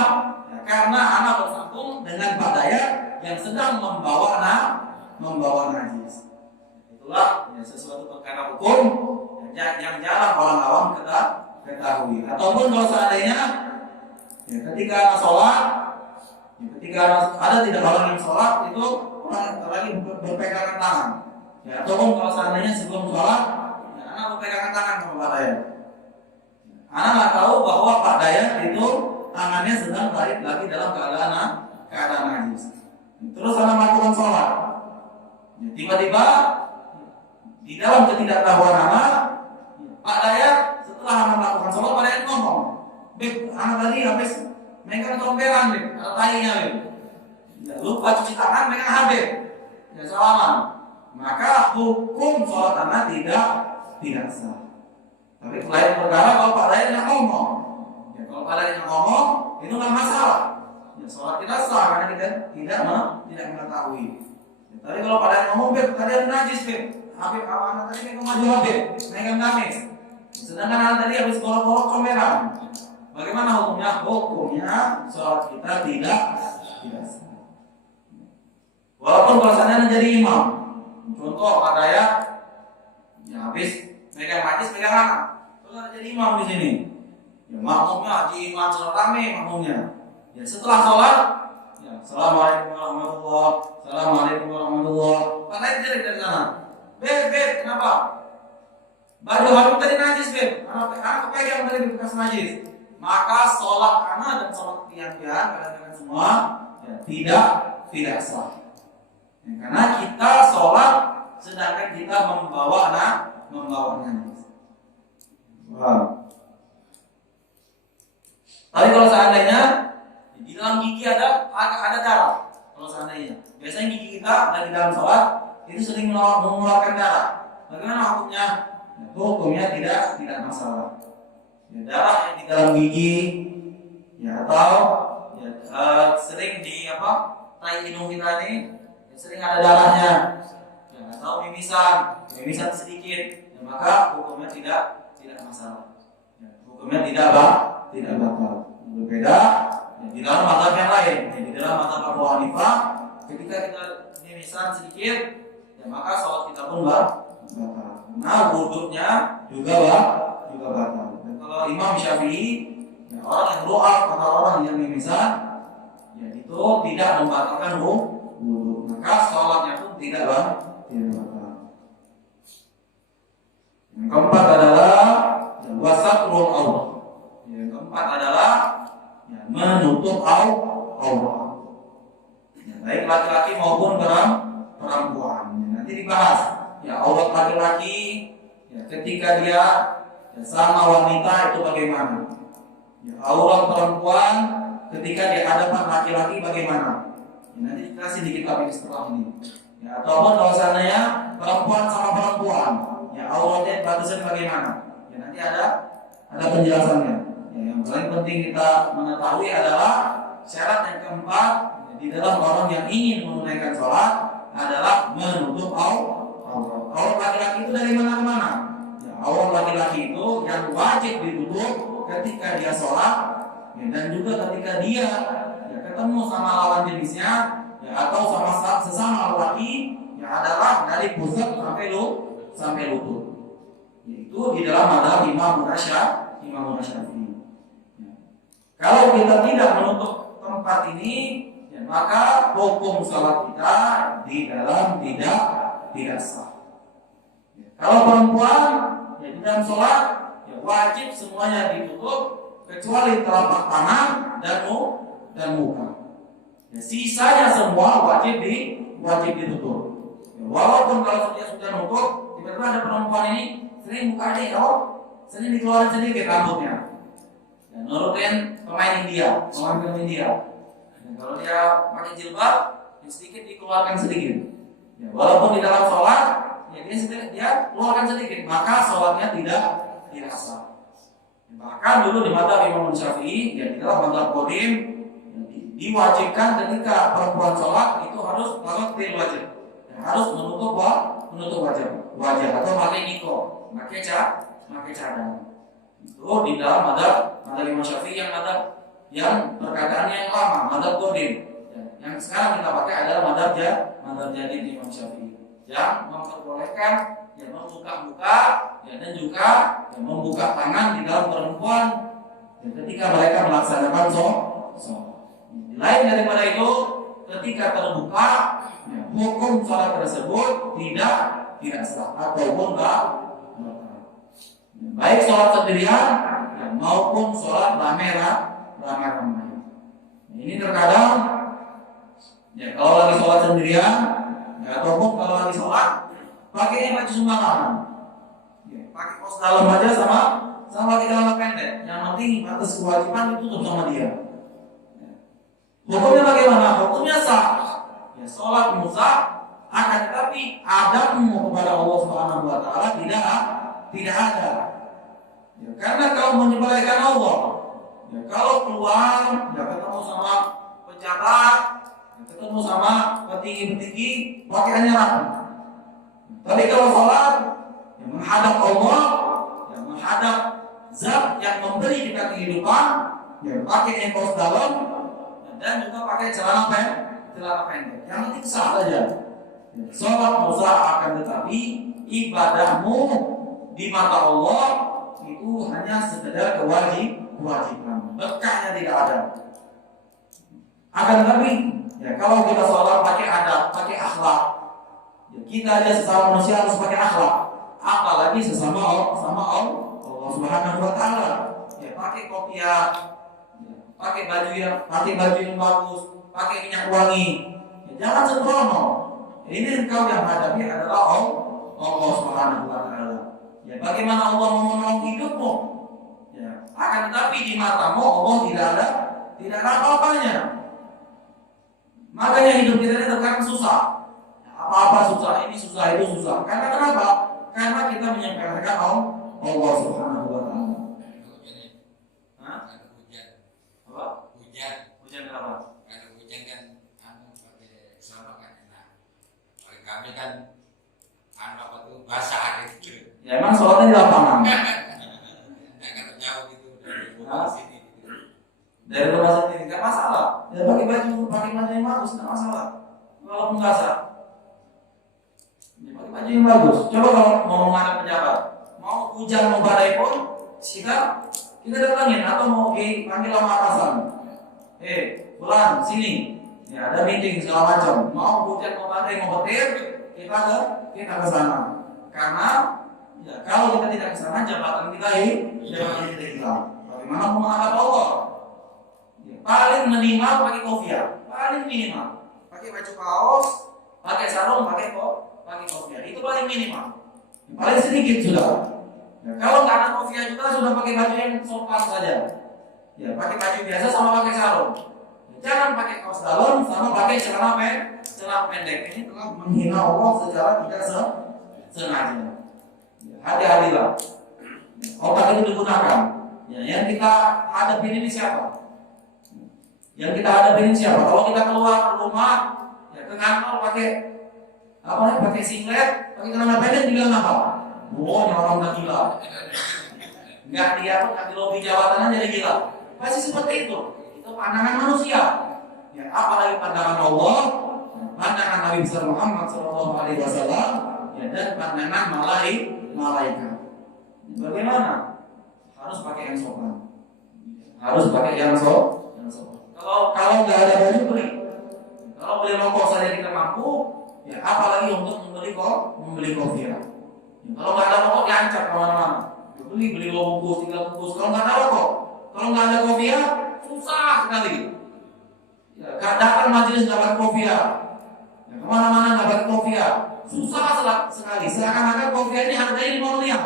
Ya, karena anak bersambung dengan pakaian yang sedang membawa najis. Itulah ya, sesuatu perkara hukum yang jarang orang awam ketahui. Ataupun kalau seandainya ya, ketika anak sholat, ya, ketika ada tidak orang yang sholat itu orang lagi berpegangan tangan. Ya, ataupun kalau seandainya sebelum sholat, ya, anak berpegangan tangan sama Pak Dayan. Anak nggak tahu bahwa Pak Dayan itu tangannya sedang tarik lagi dalam keadaan najis. Terus anak melakukan sholat. Ya, tiba-tiba di dalam ketidaktahuan anak, Pak Dayan setelah anak melakukan sholat, Pak Dayan ngomong, "Beb, anak tadi habis megang comberan, Beb, atau tainya, Beb. Ya, lupa cuci tangan, megang HP. Ya, salaman." Maka hukum sholat anak tidak sah. Tapi lain perkara kalau Pak Dayan yang ngomong. Ya, kalau Pak Dayan yang ngomong, itu nggak masalah. Ya, sholat tidak sah karena kita tidak mengetahui. Ya, tapi kalau Pak Dayan ngomong, "Beb, tadi ada najis, Beb. Habib anak tadi megang maju Habib, megang gamis. Sedangkan anak tadi habis golok-golok comberan." Bagaimana hukumnya? Hukumnya sholat kita tidak sah. Walaupun kalau seandainya jadi imam, contoh Pak Dayan, ya habis megang majlis, megang anak, terus ada jadi imam di sini. Ya, makmumnya haji imam sholat rame makmumnya. Ya setelah sholat, ya assalamualaikum warahmatullahi, assalamualaikum warahmatullahi. Pak Dayan jadi dari sana. Beb, kenapa? Baju Habib tadi najis, Beb. Anak kepegang tadi bekas najis. Maka sholat anak dan sholat tiang-tiang kalian semua ya, tidak sah. Ya, karena kita sholat sedangkan kita membawa najis. Wow. Tapi kalau seandainya di dalam gigi ada darah, kalau seandainya Biasanya gigi kita dari dalam sholat itu sering mengeluarkan darah. Bagaimana hukumnya? Hukumnya tidak masalah. Ya, darah yang di dalam gigi, ya atau ya, sering di tai hidung kita ini ya, sering ada darahnya, ya, atau mimisan sedikit, ya, maka hukumnya tidak masalah. Ya, hukumnya tidak batal. Berbeda ya, di dalam mazhab yang lain, ya, di dalam mazhab Abu Hanifah, ketika kita mimisan sedikit, ya, maka sholat kita pun batal. Nah, wudhunya juga batal. Dan kalau Imam Syafi'i, ya, orang yang doa atau orang yang mimisan, ya itu tidak membatalkan wudhu, maka sholatnya pun tidak batal. Yang keempat adalah ya, wasatrul aurat. Yang keempat adalah ya, menutup aurat. Ya, baik laki-laki maupun perempuan. Ya, nanti dibahas. Ya, aurat laki-laki ya, ketika dia ya, sama wanita itu bagaimana? Ya, aurat perempuan ketika di hadapan laki-laki bagaimana? Ya, nanti kita sedikit lebih setelah ini. Ya, ataupun kalau seandainya perempuan sama perempuan, ya auratnya batasan bagaimana? Ya, nanti ada penjelasannya. Ya, yang paling penting kita mengetahui adalah syarat yang keempat ya, di dalam orang yang ingin menunaikan sholat adalah menutup aurat. Aurat laki-laki itu dari mana ke mana? Ya, aurat laki-laki itu yang wajib ditutup ketika dia sholat, ya, dan juga ketika dia ya, ketemu sama lawan jenisnya, ya, atau sama sesama laki, ya, adalah dari pusat sampai lutut. Yaitu di dalam mazhab Imam Syafi'i. Ya. Kalau kita tidak menutup tempat ini, ya, maka hukum sholat kita di dalam tidak sah. Kalau perempuan ya di dalam sholat ya wajib semuanya ditutup kecuali telapak tangan dan muka. Ya, sisanya semua wajib ditutup. Ya, walaupun kalau dia sudah nutup, tiba-tiba ada perempuan ini sering buka aja, sering dikeluarin sedikit rambutnya. Ya, nurutin pemain India. Dan kalau dia pakai jilbab, ya sedikit dikeluarkan sedikit. Ya, walaupun di dalam sholat ya dia keluarkan sedikit, maka sholatnya tidak sah. Bahkan dulu di mazhab Imam Syafi'i, ya di dalam mazhab qadim diwajibkan ketika perempuan sholat itu harus mengutip wajib, ya, harus menutup wajah atau pakai niko, pakai cadar. Itu di dalam mazhab Imam Syafi'i yang perkataannya yang lama, mazhab qadim. Ya, yang sekarang kita pakai adalah mazhab jadid Imam Syafi'i, yang memperbolehkan ya membuka muka ya, dan juga ya, membuka tangan di dalam perempuan ya, ketika mereka melaksanakan sholat. Lain daripada itu, ketika terbuka ya, hukum sholat tersebut tidak sah ataupun baik sholat sendirian ya, maupun sholat ramai-ramai. Ini terkadang ya, kalau lagi sholat sendirian ya, ataupun kalau lagi sholat pakainya baju sembarangan, ya, pakai kaos dalam aja sama pakai celana pendek. Yang penting atas kewajiban itu tutup sama dia. Ya. Hukumnya bagaimana? Hukumnya sah. Ya, sholat sah, akan tetapi adabmu kepada Allah Subhanahu Wa Taala tidak ada. Ya, karena kau menyembelihkan Allah. Ya, kalau keluar, ya ketemu sama pejabat, ketemu sama petinggi-petinggi, pakaiannya rapi. Tapi kalau sholat, ya menghadap Allah, ya menghadap Zat yang memberi kita kehidupan, ya pakai kaos dalam, dan juga pakai celana pendek. Yang penting sah saja. Ya, sholat sah akan tetapi ibadahmu di mata Allah itu hanya sekedar kewajiban. Berkahnya tidak ada. Akan tetapi ya, kalau kita sholat pakai adab, pakai akhlak, ya, kita aja sesama manusia harus pakai akhlak, apalagi sama Allah Subhanahu Wa Taala. Ya, pakai kopiah, ya, pakai baju yang bagus, pakai minyak wangi. Ya, jangan sembrono. Ini engkau yang hadapi adalah Allah Subhanahu Wa Taala. Ya, bagaimana Allah mau menolong hidupmu? Ya, akan tetapi di matamu Allah tidak ada apa-apanya. Makanya hidup kita ini terkadang susah. Apa-apa susah, ini susah, itu susah. Karena kenapa? Karena kita menyepelekan Allah Subhanahu wa taala. Hah? Hujan. Apa? Hujan. Hujan kenapa? Kalau hujan kan pakai sono kan enak. Kalau kami kan apa tuh basah gitu. Ya emang sholatnya di lapangan. Nah, kalau jauh gitu dari rumah sini gitu. Dari rumah sendiri nggak masalah. Ya pakai baju yang bagus nggak masalah. Walaupun basah. Ya, pakai baju yang bagus. Coba kalau mau menghadap pejabat, mau hujan mau badai pun, kita datangin atau mau panggil sama atasan. Bulan sini. Ya ada meeting segala macam. Mau hujan mau badai mau petir, kita ke sana. Karena ya, kalau kita tidak ke sana jabatan kita hilang. Bagaimana mau menghadap Allah? Ya, paling minimal pakai kopiah, paling minimal. Pakai baju kaos, pakai sarung, pakai kopiah. Itu paling minimal. Paling sedikit sudah. Ya, kalau nggak ada kopiah juga sudah pakai baju yang sopan saja. Ya, pakai baju biasa sama pakai sarung. Jangan pakai kaos dalam sama pakai celana pendek. Ini telah menghina Allah secara tidak sengaja. Hati-hatilah. Otak itu digunakan. Ya, yang kita hadapin ini siapa? Yang kita hadapin ini siapa? Kalau kita keluar rumah, ya ke kantor pakai singlet, pakai celana pendek dibilang apa? Oh, ini orang udah gila. Enggak dia pun di lobi jabatan jadi gila. Pasti seperti itu. Itu pandangan manusia. Ya, apalagi pandangan Allah, pandangan Nabi besar Muhammad SAW, ya, dan pandangan malaikat. Bagaimana? Harus pakai yang sopan. Harus pakai yang sopan. Kalau nggak ada baju beli. Kalau beli rokok saja kita mampu, ya apalagi untuk membeli kopi. Ya. Kalau nggak ada rokok diancam kemana-mana. Beli 2 bungkus, 3 bungkus. Kalau nggak ada rokok, kalau nggak ada kopi ya, susah sekali. Ya, datang majelis nggak pakai kopi ya. Kemana-mana nggak pakai kopi ya. Susah sekali. Seakan-akan kopi ini harganya 5 miliar.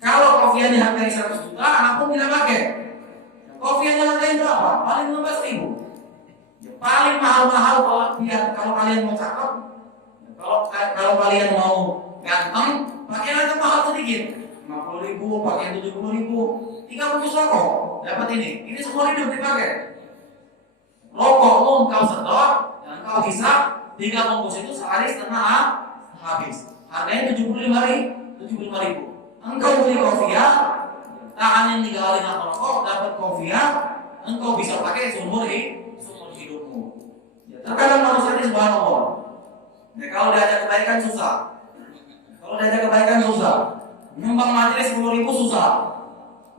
Kalau kopi ini harganya 100 juta, anak pun tidak pakai. Kopi ini harganya berapa? Paling 15.000. Ya, paling mahal-mahal kalau kalian mau cakep. Kalau kalian mau ganteng, pakai aja mahal sedikit. 50.000, pakai 70.000, 3 bungkus rokok dapat ini. Ini semua hidup dipakai. Rokok kau sedot, dan kau hisap 3 bungkus itu sehari setengah habis. Harganya 75.000. Engkau beli kopi ya, tahanin 3 kali nak rokok, dapat kopi ya, engkau bisa pakai seumur hidupmu. Ya, terkadang manusia ini subhanallah. Ya, kalau diajak kebaikan susah. Nyumbang majelis 10.000 susah.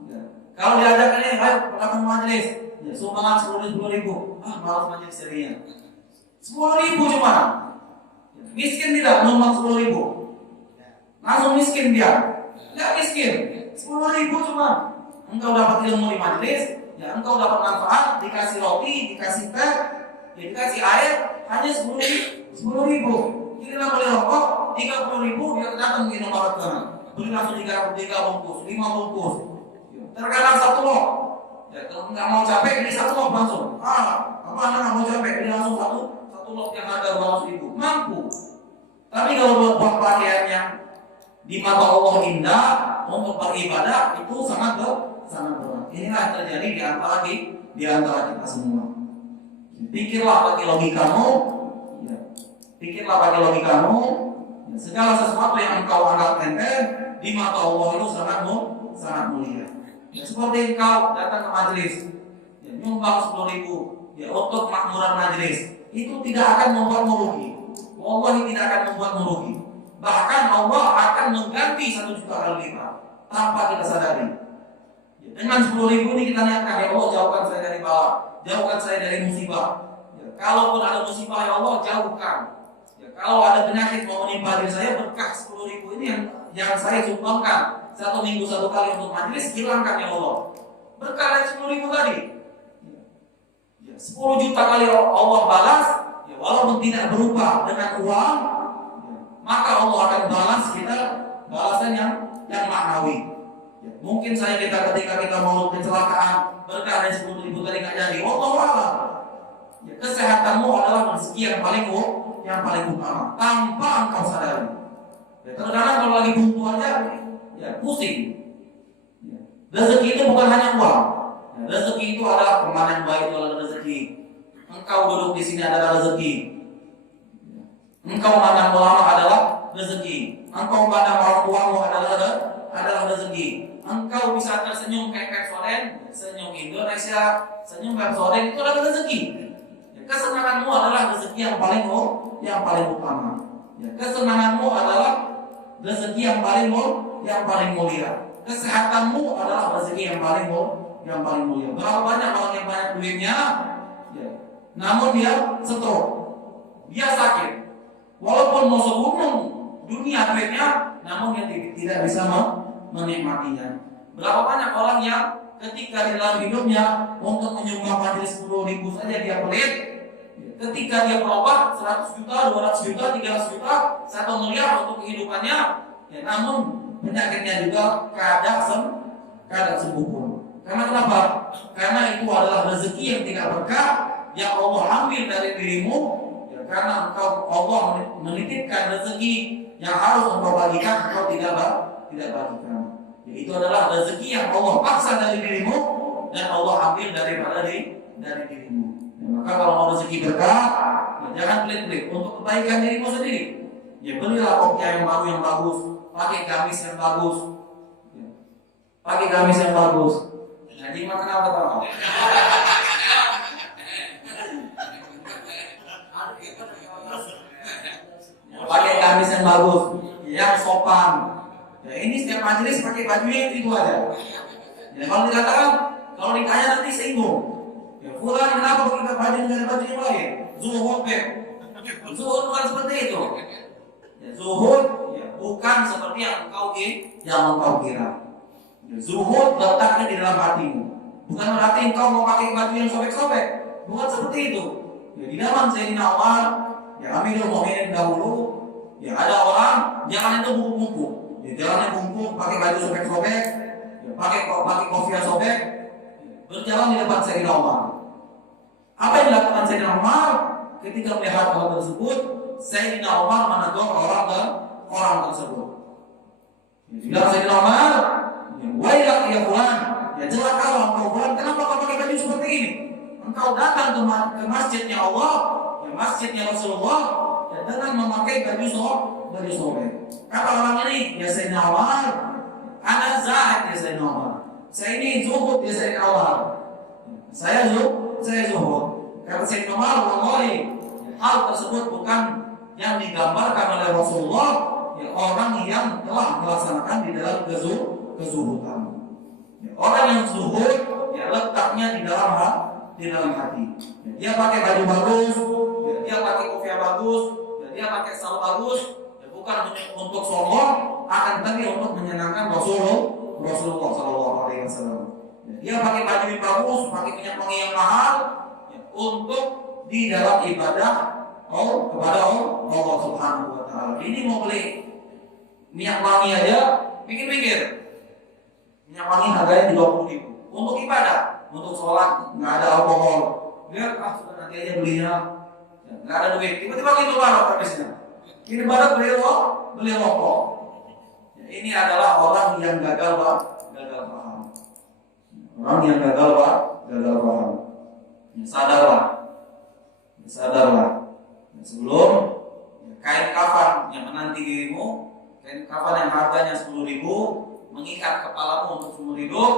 Ya. Kalau diajak ini, ayo perdakan majelis, ya, sumbangan 10.000. Malas majelis serinya. 10.000 cuma. Miskin tidak nyumbang 10.000. Langsung miskin dia. Tidak miskin. 10.000 cuma. Engkau dapat ilmu di majelis, ya engkau dapat manfaat, dikasih roti, dikasih teh, ya, dikasih air, hanya 10.000. Kita beli rokok 30.000, dia datang di nomor sana. Beli langsung 3 bungkus, 5 bungkus. Terkadang 1 lok. Ya, kalau nggak mau capek, beli 1 lok langsung. Apa anak nggak mau capek, beli langsung 1 lok yang harga 200.000. Mampu. Tapi kalau buat pakaian yang di mata Allah indah untuk beribadah itu sangat berat. Inilah yang terjadi di antara kita semua. Pikirlah pakai logikamu. Ya, segala sesuatu yang engkau anggap enteng di mata Allah itu sangat mulia. Ya, seperti engkau datang ke majelis, ya, nyumbang 10.000, ya, untuk makmuran majelis, itu tidak akan membuat merugi. Allah tidak akan membuat merugi. Bahkan Allah akan mengganti 1 juta kali lipat tanpa kita sadari. Ya, dengan 10.000 ini kita niatkan, ya Allah jauhkan saya dari bala, jauhkan saya dari musibah. Ya, kalaupun ada musibah ya Allah jauhkan. Kalau ada penyakit mau menimpa diri saya, berkah 10.000 ini yang saya sumbangkan 1 minggu 1 kali untuk majelis, hilangkan ya Allah. Berkah dari 10.000 tadi. Ya, 10 juta kali Allah balas, ya, walaupun tidak berupa dengan uang, ya, maka Allah akan balas kita balasan yang maknawi. Ya, mungkin saya ketika kita mau kecelakaan, berkah dari 10.000 tadi nggak jadi. Allah. kesehatanmu adalah rezeki yang paling utama tanpa engkau sadari. Ya, terkadang kalau lagi buntu aja, ya pusing. Ya, rezeki itu bukan hanya uang. Ya, rezeki itu adalah kemanan baik, itu adalah rezeki. Engkau duduk di sini adalah rezeki. Ya, engkau pandang ulama adalah rezeki. Engkau pandang orang tuamu adalah rezeki. Engkau bisa tersenyum kayak Pepsodent, senyum Indonesia, senyum Pepsodent, itu adalah rezeki. Ya, kesenanganmu adalah rezeki yang paling utama. Ya, kesenanganmu adalah rezeki yang paling mulia. Kesehatanmu adalah rezeki yang paling mulia. Berapa banyak orang yang banyak duitnya, ya, namun dia stroke, dia sakit. Walaupun mau segunung dunia duitnya, namun dia tidak bisa menikmatinya. Berapa banyak orang yang ketika di dalam hidupnya untuk menyumbang majelis 10.000 saja dia pelit. Ketika dia berobat 100 juta, 200 juta, 300 juta, 1 miliar untuk kehidupannya, ya, namun penyakitnya juga kadang sembuh pun. Karena kenapa? Karena itu adalah rezeki yang tidak berkah yang Allah ambil dari dirimu, ya, karena Allah menitipkan rezeki yang harus engkau bagikan, engkau tidak bagikan. Ya, itu adalah rezeki yang Allah paksa dari dirimu dan Allah ambil dari dirimu. Ya, maka kalau mau rezeki berkah, ya, jangan pelit-pelit untuk kebaikan dirimu sendiri. Ya, belilah kopiah yang baru yang bagus, pakai gamis yang bagus, ya, pakai gamis yang bagus. Jadi makan apa tahu? Pakai gamis yang bagus, yang sopan. Ya, ini setiap majelis pakai bajunya itu aja. Ya, kalau dikatakan, kalau ditanya nanti singgung. Ya, fulan kenapa pakai baju dengan baju yang lain? Zuhud, zuhud bukan seperti itu. Ya, zuhud ya, bukan seperti yang engkau kira. Ya, zuhud letaknya di dalam hatimu. Bukan berarti engkau mau pakai baju yang sobek-sobek. Bukan seperti itu. Ya, di zaman Sayyidina Umar, ya Amirul Mukminin dahulu, ya ada orang jalan itu bungkuk-bungkuk. Ya, jalannya bungkuk, pakai baju sobek-sobek, ya, pakai kopiah sobek, berjalan di depan Sayyidina Umar. Apa yang dilakukan Sayyidina Umar ketika melihat hal tersebut? Sayyidina Umar menegur orang tersebut. Ya, bilang Sayyidina Umar, "Wailak ya fulan, ya celakalah engkau fulan, kenapa kau pakai baju seperti ini? Engkau datang ke masjidnya Allah, ya masjidnya Rasulullah, ya dengan memakai baju sobek." Kata orang ini, ya Sayyidina Umar, ana zahid ya Sayyidina Umar. Saya ini zuhud ya Sayyidina Umar. Saya zuhud. Kata Sayyidina Umar, wallahi, hal tersebut bukan yang digambarkan oleh Rasulullah, ya orang yang telah melaksanakan di dalam kezuhudan. Ya, orang yang zuhud, ya letaknya di dalam hati. Ya, dia pakai baju bagus, ya, dia pakai kopiah bagus, ya, dia pakai sal bagus, ya, bukan untuk sombong, akan tapi untuk menyenangkan Rasulullah SAW. Ya, dia pakai baju yang bagus, pakai minyak wangi yang mahal, ya, untuk di dalam ibadah kepada Allah Subhanahu Wa Taala. Ini mau beli minyak wangi aja, pikir-pikir. Minyak wangi harganya 20.000 untuk ibadah, untuk sholat nggak ada alkohol. Biar sudah nanti aja belinya, ya, nggak ada duit. Tiba-tiba gitu barok habisnya. Ini barok beli rokok. Ya, ini adalah orang yang gagal paham. Orang yang gagal paham. Ya, sadarlah. Sebelum kain kafan yang menanti dirimu, kain kafan yang harganya 10.000 mengikat kepalamu untuk seumur hidup,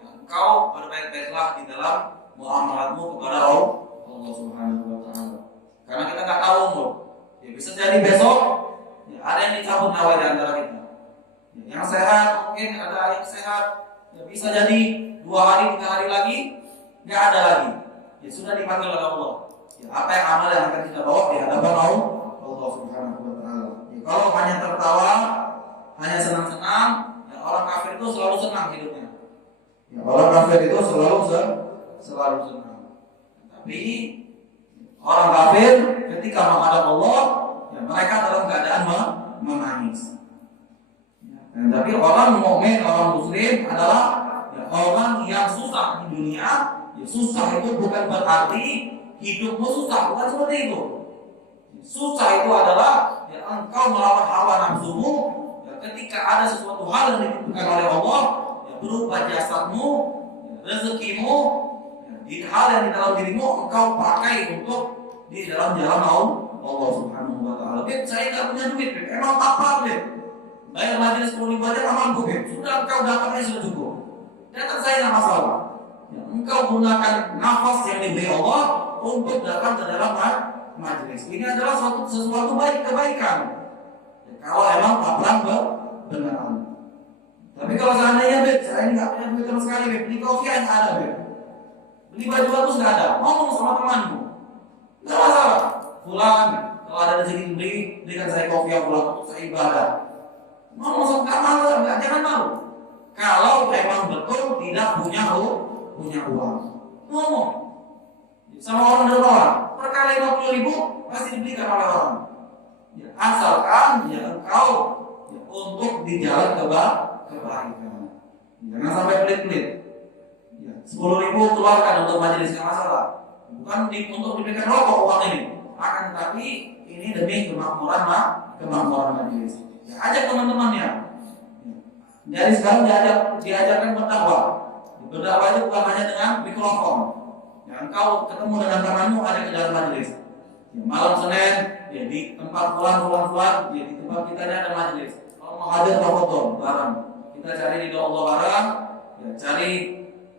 ya, engkau berbaik-baiklah di dalam muamalatmu kepada Allah Subhanahu Wa Taala. Karena kita nggak tahu umur. Ya, bisa jadi besok ya, ada yang dicabut nyawa di antara kita. Ya, yang sehat mungkin ada yang sehat, ya, bisa jadi 2 hari 3 hari lagi nggak ada lagi. Ya sudah dipanggil oleh Allah. Ya, apa yang amal yang akan kita bawa di hadapan Allah Subhanahu Wa Taala. Ya, kalau hanya tertawa, hanya senang-senang, ya, orang kafir itu selalu senang hidupnya. Ya, orang kafir itu selalu senang. Tapi orang kafir ketika menghadap Allah, ya, mereka dalam keadaan menangis. Ya, tapi orang mukmin, orang muslim adalah ya, orang yang susah di dunia. Ya, susah itu bukan berarti hidupmu susah, bukan seperti itu. Susah itu adalah ya, engkau melawan hawa nafsumu ya, ketika ada sesuatu hal yang ditentukan oleh Allah ya, berupa jasadmu, ya, rezekimu, ya, di hal yang di dalam dirimu engkau pakai untuk di dalam jalan Allah Subhanahu wa taala. Beb, saya nggak punya duit, Beb. Emang apa, Beb? Bayar majelis 10.000 aja nggak mampu, Beb. Sudah engkau dapatnya sudah cukup. Datang saya nggak masalah. Ya, engkau gunakan nafas yang diberi Allah untuk datang ke dalam majelis. Ini adalah sesuatu kebaikan. Ya, kalau emang paparan kebenaran. Tapi kalau seandainya, Beb, saya ini nggak punya duit sama sekali, Beb. Beli kopi yang ada, Beb. Beli baju bagus nggak ada. Ngomong sama temanmu. Nggak masalah. Pulang, kalau ada rezeki berikan saya kopi yang pulang untuk saya ibadah. Ngomong sama nggak malu, jangan malu. Kalau memang betul tidak punya uang, ngomong sama orang dan orang. Perkara 50.000 pasti diberikan oleh orang. Ya, asalkan ya engkau ya, untuk di jalan kebaikan. Jangan sampai pelit-pelit. Ya, 10.000 keluarkan untuk majelis, nggak masalah. Bukan untuk diberikan rokok uang ini, akan tetapi ini demi kemakmuran majelis. Ya, ajak teman-temannya. Jadi sekarang diajarkan berdakwah. Berdakwah itu bukan hanya dengan mikrofon. Ya, engkau ketemu dengan temanmu ada ke dalam majelis. Ya, malam Senin, ya di tempat pulang, ya di tempat kita ada majelis. Kalau mau hadir foto bareng. Kita cari ridho Allah bareng, ya, cari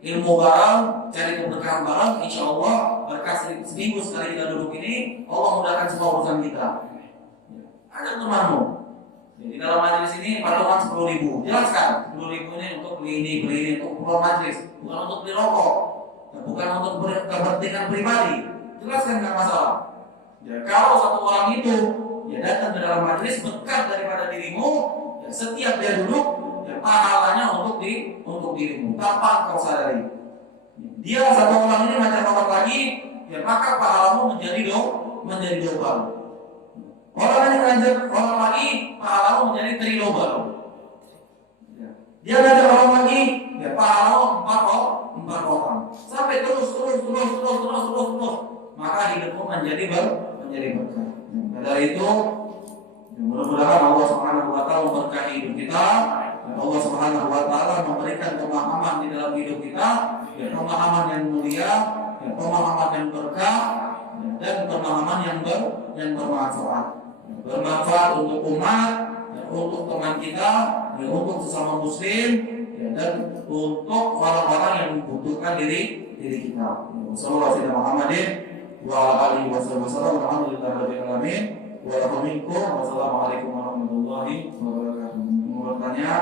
ilmu bareng, cari keberkahan bareng. Insya Allah berkah seminggu sekali kita duduk ini, Allah mudahkan semua urusan kita. Ya, ajak temanmu. Di dalam majelis ini patungan 10.000. Jelaskan 10.000 ini untuk beli ini untuk keluar majelis, bukan untuk beli rokok, bukan untuk kepentingan pribadi. Jelaskan, nggak masalah. Ya, kalau satu orang itu ya datang ke dalam majelis berkat daripada dirimu, ya, setiap dia duduk, ya, pahalanya untuk dirimu tanpa kau sadari. Dia satu orang ini ngajak orang lagi, ya maka pahalamu menjadi double. Orang yang ngajak orang lagi, pahalamu menjadi triloba. Dia ngajak orang lagi, ya pahalamu 4 orang. Sampai terus. Maka hidupmu menjadi berkah. Dari itu, mudah-mudahan Allah Subhanahu wa taala memberkahi hidup kita. Dan Allah Subhanahu wa taala memberikan pemahaman di dalam hidup kita, ya, pemahaman yang mulia, ya, pemahaman yang berkah, ya, dan pemahaman yang bermanfaat. Bermanfaat untuk umat, ya, untuk teman kita, ya, untuk sesama muslim, ya, dan untuk orang-orang yang membutuhkan diri kita. Sallallahu alaihi wasallam. Wassalamualaikum warahmatullahi wabarakatuh. Mau bertanya?